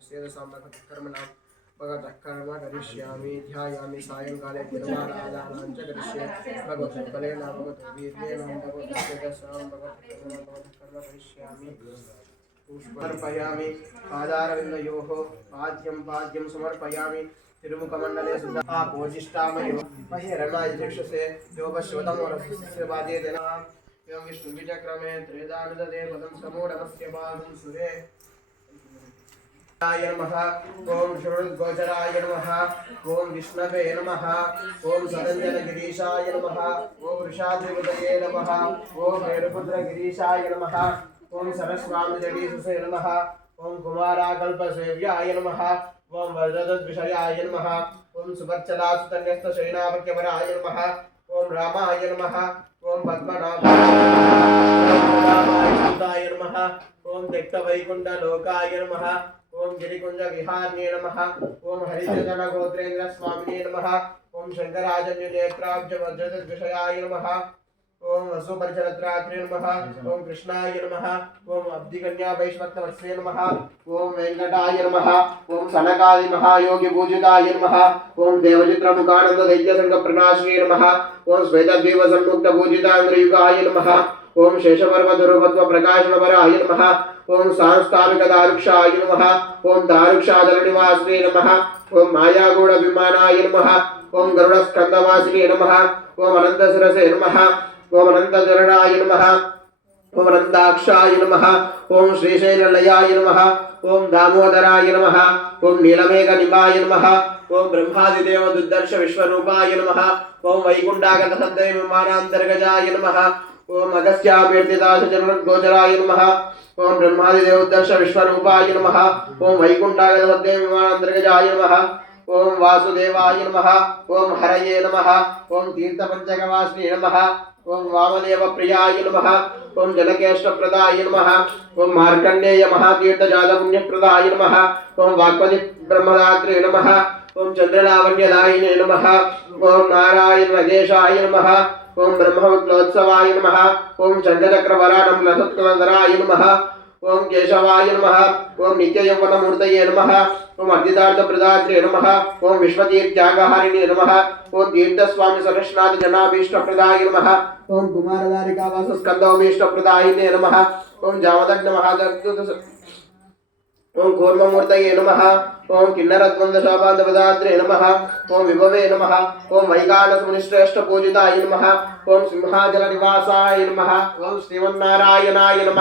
तस्य साम्प्रतकर्मणां भगवतकर्म करिष्यामि। ध्यायामि सायङ्काले गुरुवाराधानां च करिष्ये। भगवत्फलेन भगवतो वीर्येण भगवतसां भगवत्कर्म करिष्यामि। पुष्पर्पयामि पादारविन्दयोः पाद्यं पाद्यं समर्पयामि तिरुमुखमण्डले सुधा पूजिष्ठामयो महे रणायक्षसे एवं विष्णुविचक्रमे त्रेदाविददे पदं समो पादं सुरे। य नमः ॐ शृणुद्गोचराय नमः ॐ विष्णवे नमः ॐ सरञ्जनगिरीशाय नमः ॐ वृषाद्रिपतये नमः ॐ वेणुपुत्रगिरीशाय नमः ॐ सरस्वामिजडीसुसे नमः ॐ कुमाराकल्पसेव्याय नमः ॐ वज्रदद्विषयाय नमः ॐ सुभच्चलासुतन्यस्तशयनापत्यवराय नमः ॐ रामाय नमः ॐ पद्मनाभाय नमः ॐ त्यक्तवैकुण्ठलोकाय नमः ओम गिरिकुंज विहारने नमः ओम हरिचंदन गोत्रेन्द्र स्वामिने नमः ओम शंकराजन्य नेत्राब्ज वज्रत विषयाय नमः ओम वसुपरिचरत्रात्रे नमः ओम कृष्णाय नमः ओम अब्धिकन्या वैश्वक्तवत्से नमः ओम वेंकटाय नमः ओम सनकादि महायोगी पूजिताय नमः ओम देवचित्र मुखानंद दैत्य संघ प्रणाशिने नमः ओम श्वेतद्वीप सन्मुक्त पूजिताय नमः ओम शेषपर्व दुर्वत्व प्रकाशनपराय नमः ఓం సాంస్థానిక దారుక్షాయ నమ ఓం దారుక్షాదల నివాసిని నమ ఓం మాయాగూఢ విమానాయ నమ ఓం గరుడ స్కందవాసిని నమ ఓం అనంత శిరసే నమ ఓం అనంత జరడాయ నమ ఓం అనంతాక్షాయ నమ ఓం శ్రీశైలలయాయ నమ ఓం దామోదరాయ నమ ఓం నీలమేఘ నిమాయ నమ ఓం బ్రహ్మాదిదేవ దుర్దర్శ విశ్వరూపాయ నమ ఓం వైకుంఠాగత సందయ విమానాంతర్గజాయ నమ ओम अगस्त्यापीर्तिदाशचर्मगोचराय नमः ओम ब्रह्मादिदेवोद्दर्श विश्वरूपाय नमः ओम वैकुण्ठागतपद्मे विमानान्तर्गजाय नमः ओम वासुदेवाय नमः ओम हरये नमः ओम तीर्थपञ्चकवासिने नमः ओम वामदेव प्रियाय नमः ओम जनकेश्वरप्रदाय नमः ओम मार्कण्डेय महातीर्थजालपुण्यप्रदाय नमः ओम वाक्पति ब्रह्मदात्रे नमः ओम चन्द्रलावण्यदायिने नमः ओम नारायण नगेशाय नमः ओम ब्रह्मविद्लोत्सवाय नमः। ओम चण्डचक्रवराणं लसत्कलन्दराय नम। ओं केशवाय नम। ओं नित्ययौवनमूर्तये नम। ओम अर्जितार्थप्रदात्रे नम। ओम विश्वतीर्थ्यागहारिणे नम। ओम तीर्थस्वामिसरस्नाथजनाभीष्टप्रदाय नमः। ओम कुमारधारिकावासस्कन्दोमीष्टप्रदायिने नमः। ओम जावदग्नमहादग्ध ఓం కూర్మమూర్తయే నమ ఓం కిన్నరద్వందశాపాదపదాద్రే నమ ఓం విభవే నమ ఓం వైకాలసునిశ్రేష్ట పూజితాయ నమ ఓం సింహాచల నివాసాయ నమ ఓం శ్రీమన్నారాయణాయ నమ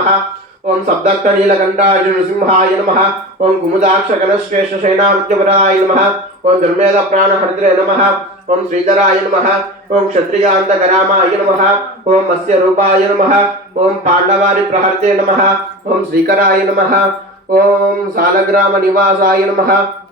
ఓం సబ్దక్కనీలకంఠాయ నృసింహాయ నమ ఓం కుముదాక్షకణశ్రేష్ఠ సేనావృత్యపరాయ నమ ఓం దుర్మేధ ప్రాణహరిద్రే నమ ఓం శ్రీధరాయ నమ ఓం క్షత్రియాంతకరామాయ నమ ఓం మత్స్య రూపాయ నమ ఓం పాండవారి ప్రహర్తే నమ ఓం శ్రీకరాయ నమ ఓం సాలగ్రామ నివాసాయ నమ.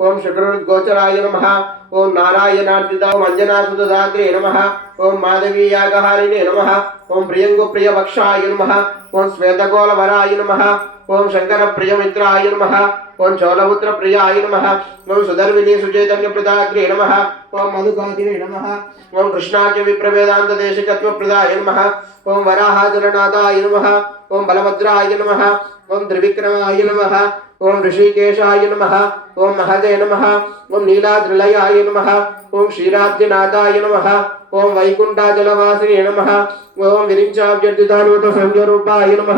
ఓం షడ్రుద్గోచరాయ నమ. ఓం నారాయణార్థిత ఓం అంజనాసుదాగ్రే నమ. ఓం మాధవీయాగహారిణే నమ. ఓం ప్రియంగు ప్రియవక్షాయ నమ. ఓం శ్వేతగోళవరాయ నమ. ఓం శంకర ప్రియ మిత్రాయ నమ. ఓం చోళపుత్ర ప్రియాయ నమ. ఓం సుధర్విని సుచైతన్య ప్రదాగ్రే నమ. ఓం మధుకాదిరే నమ. ఓం కృష్ణార్య విప్రవేదాంత దేశకత్వ ప్రదాయ నమ. ఓం వరాహాజలనాథాయ నమ. ఓం బలభద్రాయ నమ. ఓం త్రివిక్రమాయ నమ. ఓం ఋషికేశాయ నమ ఓం మహదే నమ ఓం నీలాద్రిలయాయ నమ ఓం శ్రీరాజ్యనాథాయ నమ ఓం వైకుంఠాజలవాసినే నమ ఓం విరించాభ్యర్థితానుత సంయోరూపాయ నమ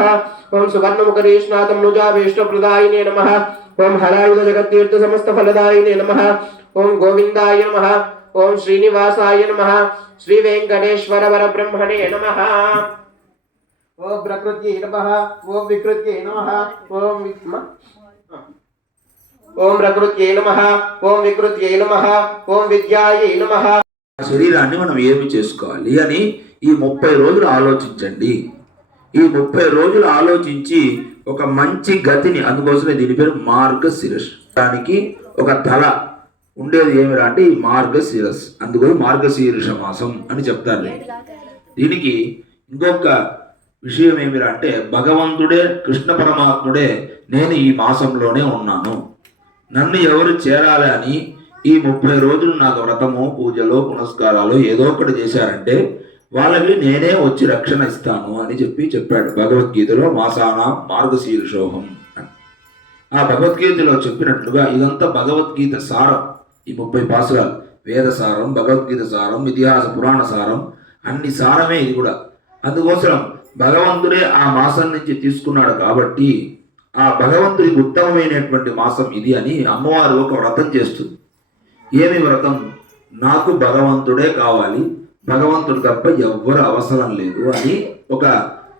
ఓం సువర్ణముఖరీష్నాథముజాభీష్టప్రదాయినే నమ ఓం హరాయుధ జగత్తీర్థ సమస్త ఫలదాయినే నమ ఓం గోవిందాయ నమ ఓం శ్రీనివాసాయ నమ శ్రీ వెంకటేశ్వర వరబ్రహ్మణే నమ ఓం ప్రకృత్యై నమ ఓం వికృత్యై నమ ఓం విద్యాయై నమ. శరీరాన్ని మనం ఏమి చేసుకోవాలి అని ఈ ముప్పై రోజులు ఆలోచించండి. ఈ ముప్పై రోజులు ఆలోచించి ఒక మంచి గతిని అందుకోసమే దీని పేరు మార్గ శిరస్ దానికి ఒక తల ఉండేది ఏమిరా అంటే ఈ మార్గ శిరస్ అందుకని మార్గశీర్ష మాసం అని చెప్తారు దీనికి ఇంకొక విషయం ఏమిరా అంటే భగవంతుడే కృష్ణ పరమాత్ముడే నేను ఈ మాసంలోనే ఉన్నాను. నన్ను ఎవరు చేరాలి అని ఈ ముప్పై రోజులు నాకు వ్రతము పూజలు పునస్కారాలు ఏదో ఒకటి చేశారంటే వాళ్ళకి నేనే వచ్చి రక్షణ ఇస్తాను అని చెప్పి చెప్పాడు భగవద్గీతలో మాసాన మార్గశీర్షోహం ఆ భగవద్గీతలో చెప్పినట్లుగా ఇదంతా భగవద్గీత సారం ఈ ముప్పై పాసురాలు. వేద సారం భగవద్గీత సారం ఇతిహాస పురాణ సారం అన్ని సారమే ఇది కూడా. అందుకోసం భగవంతుడే ఆ మాసం నుంచి తీసుకున్నాడు కాబట్టి ఆ భగవంతుడికి ఉత్తమమైనటువంటి మాసం ఇది అని అమ్మవారు ఒక వ్రతం చేస్తుంది. ఏమి వ్రతం? నాకు భగవంతుడే కావాలి భగవంతుడు తప్ప ఎవ్వరు అవసరం లేదు అని ఒక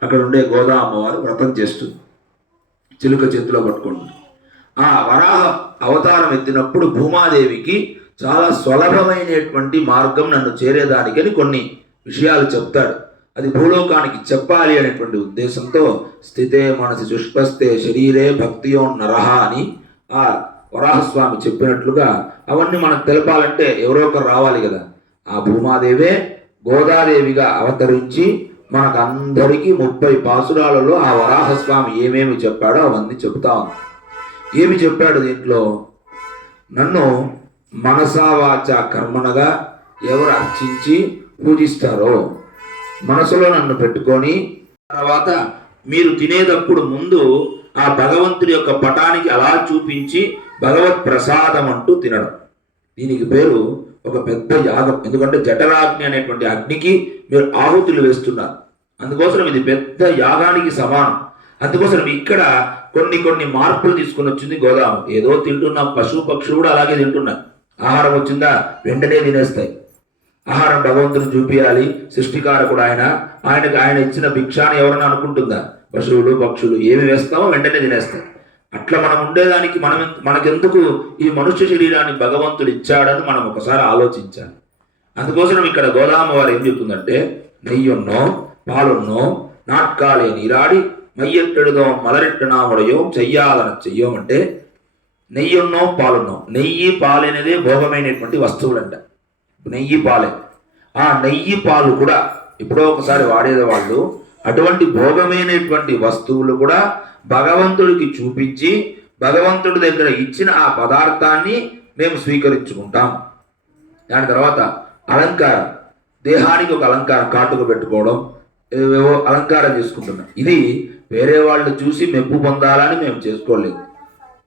అక్కడ ఉండే గోదా అమ్మవారు వ్రతం చేస్తుంది. చిలుక చేతిలో పట్టుకుంటుంది ఆ వరాహ అవతారం ఎత్తినప్పుడు భూమాదేవికి చాలా సులభమైనటువంటి మార్గం నన్ను చేరేదానికని కొన్ని విషయాలు చెప్తాడు. అది భూలోకానికి చెప్పాలి అనేటువంటి ఉద్దేశంతో స్థితే మనసి చుష్పస్తే శరీరే భక్తియో నరహ అని ఆ వరాహస్వామి చెప్పినట్లుగా అవన్నీ మనకు తెలపాలంటే ఎవరో ఒకరు రావాలి కదా. ఆ భూమాదేవే గోదాదేవిగా అవతరించి మనకు అందరికీ ముప్పై పాసురాలలో ఆ వరాహస్వామి ఏమేమి చెప్పాడో అవన్నీ చెబుతా ఉంది ఏమి చెప్పాడు దీంట్లో? నన్ను మనసావాచ కర్మనగా ఎవరు అర్చించి పూజిస్తారో? మనసులో నన్ను పెట్టుకొని తర్వాత మీరు తినేటప్పుడు ముందు ఆ భగవంతుడి యొక్క పటానికి అలా చూపించి భగవత్ ప్రసాదం అంటూ తినడం. దీనికి పేరు ఒక పెద్ద యాగం. ఎందుకంటే జఠరాగ్ని అనేటువంటి అగ్నికి మీరు ఆహుతులు వేస్తున్నారు. అందుకోసం ఇది పెద్ద యాగానికి సమానం. అందుకోసం ఇక్కడ కొన్ని కొన్ని మార్పులు తీసుకుని వచ్చింది గోదావరి ఏదో తింటున్న పశు పక్షులు కూడా అలాగే తింటున్నారు. ఆహారం వచ్చిందా వెంటనే తినేస్తాయి. ఆహారం భగవంతుని చూపించాలి సృష్టికారకుడు ఆయన. ఆయనకు ఆయన ఇచ్చిన భిక్షాన్ని ఎవరన్నా అనుకుంటుందా? పశువులు పక్షులు ఏమి వేస్తామో వెంటనే తినేస్తాం అట్లా మనం ఉండేదానికి మనం మనకెందుకు ఈ మనుష్య శరీరాన్ని భగవంతుడు ఇచ్చాడని మనం ఒకసారి ఆలోచించాలి. అందుకోసం ఇక్కడ గోదామ వారు ఏం చెప్తుందంటే నెయ్యున్నో పాలున్నో నాట్కాలే నీరాడి మయ్యెట్టెడుదో మలరెట్టునాముడయో చెయ్యాలని చెయ్యమంటే నెయ్యున్నో పాలున్నో. నెయ్యి పాలు భోగమైనటువంటి వస్తువులంట. నెయ్యి పాలే. ఆ నెయ్యి పాలు కూడా ఎప్పుడో ఒకసారి వాడేది వాళ్ళు. అటువంటి భోగమైనటువంటి వస్తువులు కూడా భగవంతుడికి చూపించి భగవంతుడి దగ్గర ఇచ్చిన ఆ పదార్థాన్ని మేము స్వీకరించుకుంటాం. దాని తర్వాత అలంకారం. దేహానికి ఒక అలంకారం కాటుక పెట్టుకోవడం ఏవేవో అలంకారం చేసుకుంటున్నాం. ఇది వేరే వాళ్ళు చూసి మెప్పు పొందాలని మేము చేసుకోలేదు.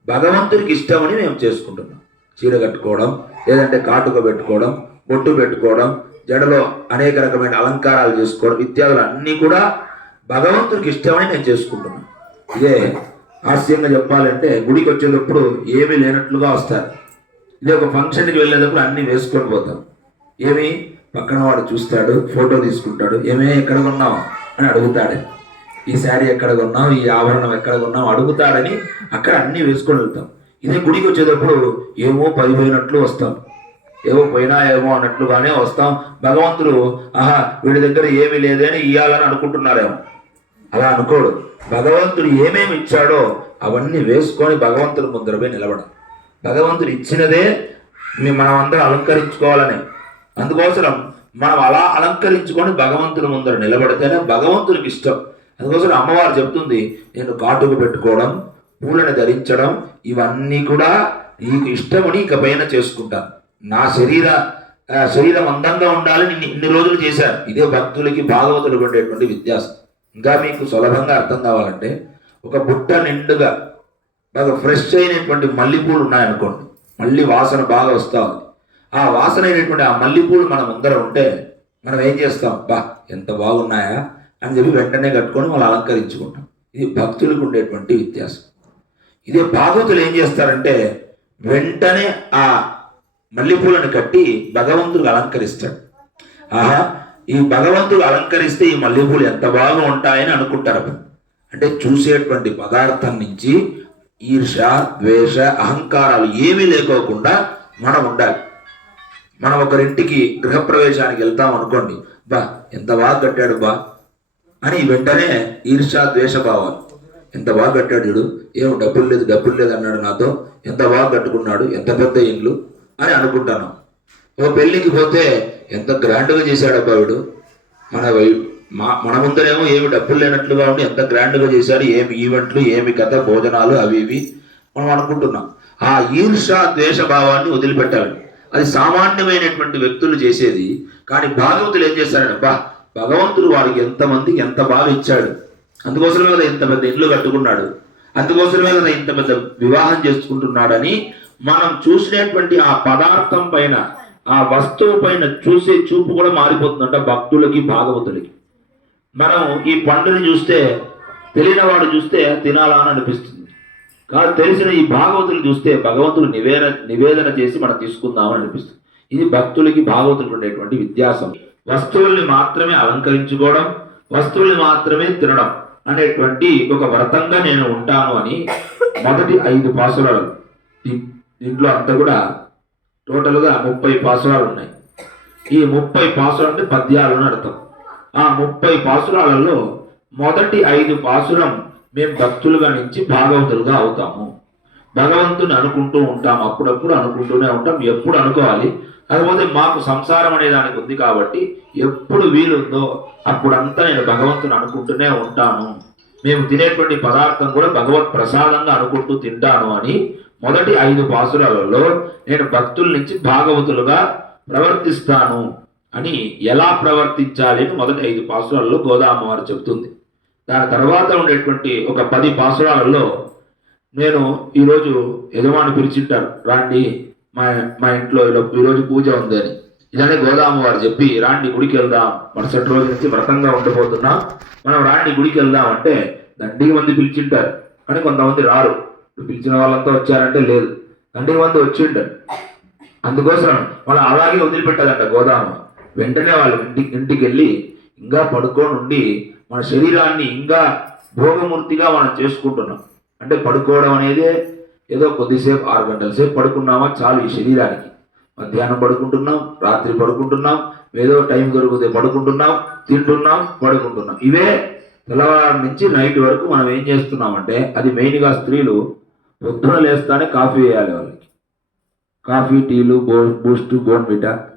భగవంతుడికి ఇష్టమని మేము చేసుకుంటున్నాం. చీర కట్టుకోవడం లేదంటే కాటుక పెట్టుకోవడం బొట్టు పెట్టుకోవడం జడలో అనేక రకమైన అలంకారాలు చేసుకోవడం ఇత్యాదులు అన్నీ కూడా భగవంతుడికి ఇష్టమని నేను చేసుకుంటున్నాను ఇదే హాస్యంగా చెప్పాలంటే గుడికి వచ్చేటప్పుడు ఏమీ లేనట్లుగా వస్తారు. ఇదే ఒక ఫంక్షన్కి వెళ్ళేటప్పుడు అన్నీ వేసుకొని పోతాం. ఏమి? పక్కన వాడు చూస్తాడు ఫోటో తీసుకుంటాడు. ఏమే ఎక్కడ కొన్నావు? అని అడుగుతాడు. ఈ శారీ ఎక్కడ కొన్నావు? ఈ ఆభరణం ఎక్కడ కొన్నావు? అడుగుతాడని అక్కడ అన్నీ వేసుకొని వెళ్తాం. ఇదే గుడికి వచ్చేటప్పుడు ఏమో పదిపోయినట్లు వస్తాం. ఏవో పోయినా ఏమో అన్నట్లుగానే వస్తాం. భగవంతుడు ఆహా వీడి దగ్గర ఏమీ లేదని ఇయ్యాలని అనుకుంటున్నారేమో. అలా అనుకోడు. భగవంతుడు ఏమేమి ఇచ్చాడో అవన్నీ వేసుకొని భగవంతుడు ముందరపై నిలబడం భగవంతుడు ఇచ్చినదే మేము మనం అందరం అలంకరించుకోవాలని. అందుకోసం మనం అలా అలంకరించుకొని భగవంతుని ముందర నిలబడితేనే భగవంతుడికి ఇష్టం. అందుకోసం అమ్మవారు చెప్తుంది నేను కాటుకు పెట్టుకోవడం పూలను ధరించడం ఇవన్నీ కూడా నీకు ఇష్టమని ఇక పైన చేసుకుంటాను. నా శరీర శరీరం అందంగా ఉండాలని ఇన్ని ఇన్ని రోజులు చేశాను. ఇదే భక్తులకి భాగవతులకు ఉండేటువంటి వ్యత్యాసం. ఇంకా మీకు సులభంగా అర్థం కావాలంటే ఒక బుట్ట నిండుగా బాగా ఫ్రెష్ అయినటువంటి మల్లెపూలు ఉన్నాయనుకోండి. మళ్ళీ వాసన బాగా వస్తా ఉంది. ఆ వాసన అయినటువంటి ఆ మల్లెపూలు మన ముందర ఉంటే మనం ఏం చేస్తాం? బా ఎంత బాగున్నాయా అని చెప్పి వెంటనే కట్టుకొని వాళ్ళు అలంకరించుకుంటాం. ఇది భక్తులకు ఉండేటువంటి వ్యత్యాసం. ఇదే భాగవతులు ఏం చేస్తారంటే వెంటనే ఆ మల్లెపూలను కట్టి భగవంతుడు అలంకరిస్తాడు. ఆహా ఈ భగవంతుడు అలంకరిస్తే ఈ మల్లెపూలు ఎంత బాగా ఉంటాయని అనుకుంటారు అంటే చూసేటువంటి పదార్థం నుంచి ఈర్ష ద్వేష అహంకారాలు ఏమీ లేకోకుండా మనం ఉండాలి. మనం ఒకరింటికి గృహప్రవేశానికి వెళ్తాం అనుకోండి బా ఎంత బాగా కట్టాడు బా అని వెంటనే ఈర్ష ద్వేష భావాలు. ఎంత బాగా కట్టాడు చూడు ఏం డబ్బులు లేదు డబ్బులు లేదు అన్నాడు నాతో. ఎంత బాగా కట్టుకున్నాడు ఎంత పెద్ద ఇండ్లు అని అనుకుంటాను. ఓ పెళ్ళికి పోతే ఎంత గ్రాండ్గా చేశాడబ్బా వీడు. మన మా మన ముందరేమో ఏమి డబ్బులు లేనట్లుగా ఉండి ఎంత గ్రాండ్గా చేశాడు ఏమి ఈవెంట్లు ఏమి కథ భోజనాలు అవి ఇవి మనం అనుకుంటున్నాం. ఆ ఈర్ష ద్వేష భావాన్ని వదిలిపెట్టాలి. అది సామాన్యమైనటువంటి వ్యక్తులు చేసేది. కానీ భాగవతులు ఏం చేస్తారంటే బా భగవంతుడు వారికి ఎంతమందికి ఎంత బాగా ఇచ్చాడు. అందుకోసమే కదా ఇంత పెద్ద ఇల్లు కట్టుకున్నాడు. అందుకోసమే కదా ఇంత పెద్ద వివాహం చేసుకుంటున్నాడని మనం చూసినటువంటి ఆ పదార్థం పైన ఆ వస్తువు పైన చూసే చూపు కూడా మారిపోతుందంట భక్తులకి భాగవతులకి. మనం ఈ పండుని చూస్తే తెలియని వాడు చూస్తే తినాలా అని అనిపిస్తుంది. కాదు తెలిసిన ఈ భాగవతులు చూస్తే భగవంతుడు నివేదన నివేదన చేసి మనం తీసుకుందామని అనిపిస్తుంది. ఇది భక్తులకి భాగవతులకు ఉండేటువంటి వ్యత్యాసం. వస్తువుల్ని మాత్రమే అలంకరించుకోవడం వస్తువుల్ని మాత్రమే తినడం అనేటువంటి ఒక వ్రతంగా నేను ఉంటాను అని మొదటి ఐదు పాసులలో దీంట్లో అంతా కూడా టోటల్గా ముప్పై పాసురాలు ఉన్నాయి. ఈ ముప్పై పాసురాలు అంటే పద్యాలు అని అర్థం. ఆ ముప్పై పాసురాలలో మొదటి ఐదు పాసురం మేము భక్తులుగా నుంచి భాగవతులుగా అవుతాము. భగవంతుని అనుకుంటూ ఉంటాం అప్పుడప్పుడు అనుకుంటూనే ఉంటాం ఎప్పుడు అనుకోవాలి. కాకపోతే మాకు సంసారం అనే దానికి ఉంది కాబట్టి ఎప్పుడు వీలుందో అప్పుడంతా నేను భగవంతుని అనుకుంటూనే ఉంటాను. మేము తినేటువంటి పదార్థం కూడా భగవత్ ప్రసాదంగా అనుకుంటూ తింటాను అని మొదటి ఐదు పాసురాలలో నేను భక్తుల నుంచి భాగవతులుగా ప్రవర్తిస్తాను అని ఎలా ప్రవర్తించాలి అని మొదటి ఐదు పాసురాలలో గోదామ్మవారు చెబుతుంది. దాని తర్వాత ఉండేటువంటి ఒక పది పాసురాలలో నేను ఈరోజు యజమాని పిలిచింటారు రాండి మా మా ఇంట్లో ఈరోజు పూజ ఉంది అని. ఇలానే గోదామవారు చెప్పి రాండి గుడికి వెళ్దాం. మరుసటి రోజు నుంచి వ్రతంగా ఉండబోతున్నాం మనం రాండి గుడికి వెళ్దాం అంటే దండిగా మంది పిలిచింటారు. కానీ కొంతమంది రారు. పిలిచిన వాళ్ళంతా వచ్చారంటే లేదు. అంటే మంది వచ్చింటారు అందుకోసం మనం అలాగే వదిలిపెట్టదంట గోదామ. వెంటనే వాళ్ళ ఇంటికి ఇంటికి వెళ్ళి ఇంకా పడుకొని ఉండి మన శరీరాన్ని ఇంకా భోగమూర్తిగా మనం చేసుకుంటున్నాం. అంటే పడుకోవడం అనేది ఏదో కొద్దిసేపు ఆరు గంటల సేపు పడుకున్నామా చాలు ఈ శరీరానికి. మధ్యాహ్నం పడుకుంటున్నాం రాత్రి పడుకుంటున్నాం ఏదో టైం దొరికితే పడుకుంటున్నాం తింటున్నాం పడుకుంటున్నాం. ఇవే తెల్లవారు నుంచి నైట్ వరకు మనం ఏం చేస్తున్నామంటే అది మెయిన్గా స్త్రీలు పొద్దున లేస్తానే కాఫీ వేయాలి వాళ్ళకి. కాఫీ టీలు బో బూస్ట్ బోన్విటా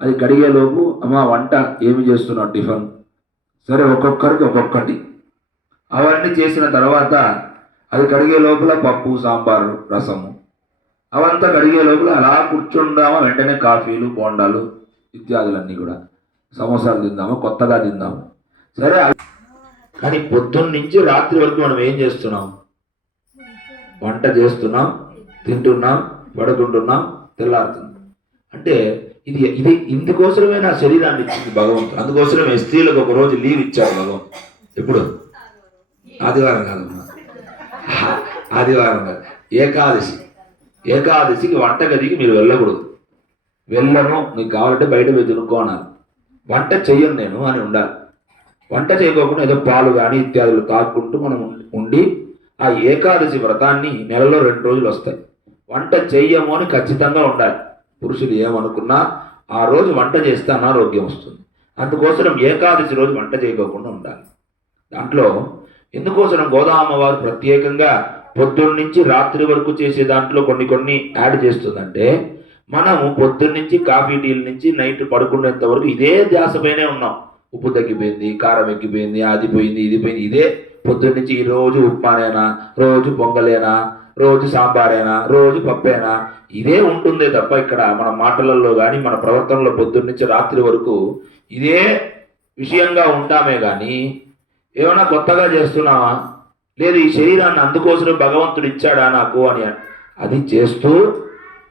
అది కడిగేలోపు అమ్మ వంట ఏమి చేస్తున్నావు టిఫిన్? సరే ఒక్కొక్కరికి ఒక్కొక్కటి. అవన్నీ చేసిన తర్వాత అది కడిగే లోపల పప్పు సాంబారు రసము. అవంతా కడిగే లోపల అలా కూర్చుందామా వెంటనే కాఫీలు బోండాలు ఇత్యాదులన్నీ కూడా. సమోసాలు తిందాము కొత్తగా తిందాము. సరే కానీ పొద్దున్న నుంచి రాత్రి వరకు మనం ఏం చేస్తున్నాం? వంట చేస్తున్నాం తింటున్నాం పడుకుంటున్నాం తెల్లారుతున్నాం అంటే ఇది ఇది ఇందుకోసమే నా శరీరాన్ని ఇచ్చింది భగవంతుడు. అందుకోసమే స్త్రీలకు ఒక రోజు లీవ్ ఇచ్చాడు భగవంతుడు. ఎప్పుడు? ఆదివారం కాదు. ఆదివారం కాదు. ఏకాదశి. ఏకాదశికి వంటగదికి మీరు వెళ్ళకూడదు. వెళ్ళను నీకు కావాలంటే బయట పోయి తినుకోనాలి వంట చెయ్యను నేను అని ఉండాలి. వంట చేయకోకుండా ఏదో పాలు కానీ ఇత్యాదులు తాక్కుంటూ మనం ఉండి ఆ ఏకాదశి వ్రతాన్ని నెలలో రెండు రోజులు వస్తాయి. వంట చెయ్యము అని ఖచ్చితంగా ఉండాలి. పురుషులు ఏమనుకున్నా ఆ రోజు వంట చేస్తే అనారోగ్యం వస్తుంది. అందుకోసం ఏకాదశి రోజు వంట చేయకోకుండా ఉండాలి. దాంట్లో ఎందుకోసం గోదామవారు ప్రత్యేకంగా పొద్దున్నుంచి రాత్రి వరకు చేసే దాంట్లో కొన్ని కొన్ని యాడ్ చేస్తుందంటే మనము పొద్దున్నుంచి కాఫీ టీల నుంచి నైట్ పడుకునేంత వరకు ఇదే ధ్యాసపైనే ఉన్నాం. ఉప్పు తగ్గిపోయింది కారం ఎక్కిపోయింది అది పోయింది ఇది పోయింది ఇదే పొద్దున్న నుంచి ఈ రోజు ఉప్మానేనా రోజు పొంగలేనా రోజు సాంబారేనా రోజు పప్పేనా? ఇదే ఉంటుందే తప్ప ఇక్కడ మన మాటలలో కానీ మన ప్రవర్తనలో పొద్దున్న నుంచి రాత్రి వరకు ఇదే విషయంగా ఉంటామే కానీ ఏమైనా కొత్తగా చేస్తున్నావా? లేదు ఈ శరీరాన్ని అందుకోసం భగవంతుడు ఇచ్చాడా నాకు అని అది చేస్తూ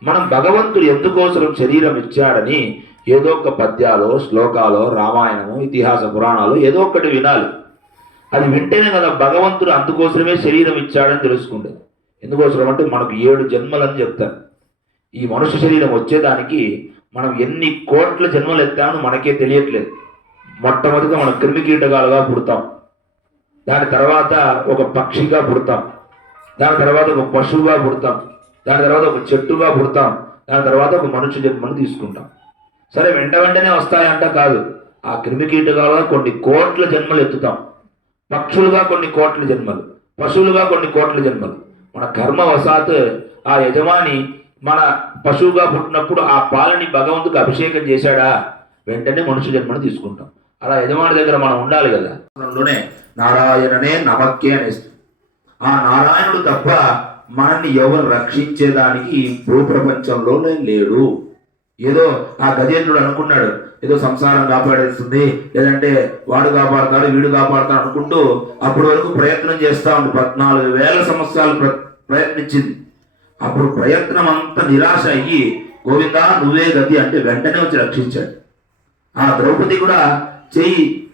మనం భగవంతుడు ఎందుకోసం శరీరం ఇచ్చాడని ఏదో ఒక పద్యాలో శ్లోకాలో రామాయణము ఇతిహాస పురాణాలు ఏదో ఒకటి వినాలి. అది వింటేనే కదా భగవంతుడు అందుకోసమే శరీరం ఇచ్చాడని తెలుసుకుంటే ఎందుకోసం అంటే మనకు ఏడు జన్మలని చెప్తారు. ఈ మనుష్య శరీరం వచ్చేదానికి మనం ఎన్ని కోట్ల జన్మలు ఎత్తామో మనకే తెలియట్లేదు. మొట్టమొదటిగా మనం క్రిమి కీటకాలుగా పుడతాం. దాని తర్వాత ఒక పక్షిగా పుడతాం. దాని తర్వాత ఒక పశువుగా పుడతాం. దాని తర్వాత ఒక చెట్టుగా పుడతాం. దాని తర్వాత ఒక మనుష్య జన్మను తీసుకుంటాం. సరే వెంట వెంటనే వస్తాయంట కాదు. ఆ క్రిమి కీటకాలుగా కొన్ని కోట్ల జన్మలు ఎత్తుతాం. పక్షులుగా కొన్ని కోట్ల జన్మలు పశువులుగా కొన్ని కోట్ల జన్మలు. మన కర్మవశాత్ ఆ యజమాని మన పశువుగా పుట్టినప్పుడు ఆ పాలని భగవంతుడికి అభిషేకం చేశాడా? వెంటనే మనుష్య జన్మను తీసుకుంటాం. అలా యజమాని దగ్గర మనం ఉండాలి కదా. నారాయణనే నమక్కే అనేస్తుంది ఆ నారాయణుడు తప్ప మనల్ని ఎవరు రక్షించేదానికి భూప్రపంచంలోనే లేడు. ఏదో ఆ గజేంద్రుడు అనుకున్నాడు ఏదో సంసారం కాపాడేస్తుంది లేదంటే వాడు కాపాడతాడు వీడు కాపాడతాడు అనుకుంటూ అప్పటి వరకు ప్రయత్నం చేస్తా ఉంది. పద్నాలుగు వేల సంవత్సరాలు ప్ర- ప్రయత్నించింది. అప్పుడు ప్రయత్నం అంతా నిరాశ అయ్యి గోవింద నువ్వే గతి అంటే వెంటనే వచ్చి రక్షించాడు. ఆ ద్రౌపది కూడా చెయ్యి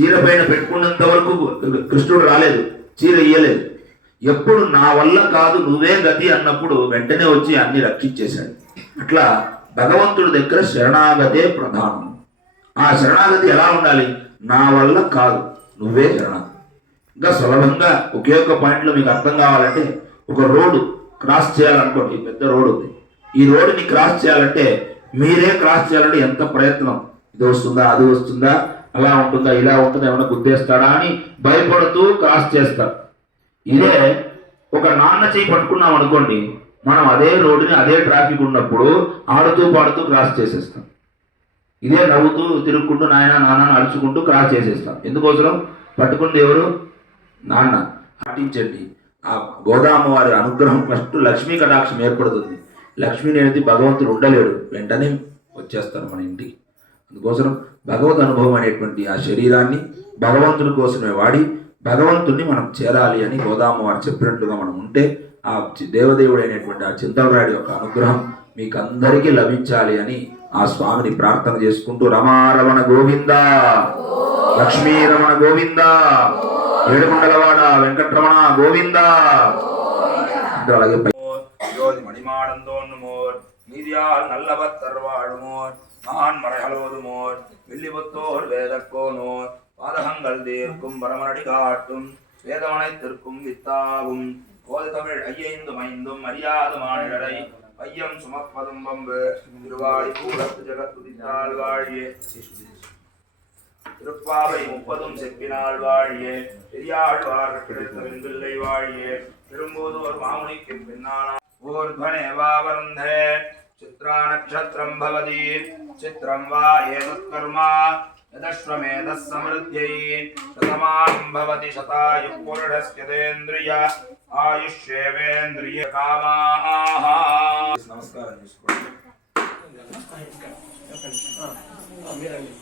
చీర పైన పెట్టుకున్నంత వరకు కృష్ణుడు రాలేదు చీర ఇయ్యలేదు. ఎప్పుడు నా వల్ల కాదు నువ్వే గతి అన్నప్పుడు వెంటనే వచ్చి అన్ని రక్షించేశాడు. అట్లా భగవంతుడి దగ్గర శరణాగతే ప్రధానం. ఆ శరణాగతి ఎలా ఉండాలి? నా వల్ల కాదు నువ్వే శరణాగతి. ఇంకా సులభంగా ఒకే ఒక్క పాయింట్లో మీకు అర్థం కావాలంటే ఒక రోడ్డు క్రాస్ చేయాలనుకోండి పెద్ద రోడ్డు ఉంది. ఈ రోడ్డుని క్రాస్ చేయాలంటే మీరే క్రాస్ చేయాలంటే ఎంత ప్రయత్నం? ఇది వస్తుందా అది వస్తుందా? అలా ఉంటుందా ఇలా ఉంటుందా ఏమైనా గుద్దేస్తాడా అని భయపడుతూ క్రాస్ చేస్తారు. ఇదే ఒక నాన్న చేయి పట్టుకున్నాం అనుకోండి మనం అదే రోడ్డుని అదే ట్రాఫిక్ ఉన్నప్పుడు ఆడుతూ పాడుతూ క్రాస్ చేసేస్తాం. ఇదే నవ్వుతూ తిరుక్కుంటూ నాయన నాన్న అడుచుకుంటూ క్రాస్ చేసేస్తాం. ఎందుకోసం పట్టుకుంది ఎవరు? నాన్న. పాటించండి. ఆ గోదామ వారి అనుగ్రహం ఫస్ట్ లక్ష్మీ కటాక్షం ఏర్పడుతుంది. లక్ష్మీ అనేది భగవంతుడు ఉండలేడు. వెంటనే వచ్చేస్తారు మన ఇంటికి. అందుకోసం భగవద్ అనుభవం అనేటువంటి ఆ శరీరాన్ని భగవంతుని కోసమే వాడి భగవంతుణ్ణి మనం చేరాలి అని గోదామ వారు చెప్పినట్లుగా మనం ఉంటే ఆ చి- దేవదేవుడైనటువంటి ఆ చింతవరాడి యొక్క అనుగ్రహం మీకు అందరికీ లభించాలి అని ఆ స్వామిని ప్రార్థన చేసుకుంటూ రమారమణ గోవింద లక్ష్మీ రమణ గోవింద ఏడుకొండలవాడ వెంకటరమణ గోవింద అందరూ అలాగే పై- ஜோதி மணிமாடந்தோன்னுமோர் நீதியால் நல்லவத்தர் வாழுமோர் நான் மறைகளோதுமோர் வில்லிபுத்தோர் வேதக்கோனோர் பாதகங்கள் தீர்க்கும் பரமனடி காட்டும் வேதமனைத்திற்கும் வித்தாகும் கோது தமிழ் ஐயைந்தும் ஐந்தும் அறியாது மாநிலரை ஐயம் சுமப்பதும் பம்பு திருவாடி கூடத்து ஜெகத்துதித்தாள் வாழியே திருப்பாவை முப்பதும் செப்பினால் வாழியே பெரியாழ்வார் கிடைத்த வெண்பிள்ளை வாழியே திரும்பூதோர் மாமுனிக்கு பின்னானா ऊर्ध्वनेवावरुन्धे चित्रा नक्षत्रं भवति चित्रं वा एतत्कर्मा यदश्वमेधः समृद्ध्यै शतमानं भवति शतायुः पुरुषस्यतेन्द्रिय ఆయుష్యేవేంద్రియ కామాహ నమస్కారం చేసుకోండి మీరండి.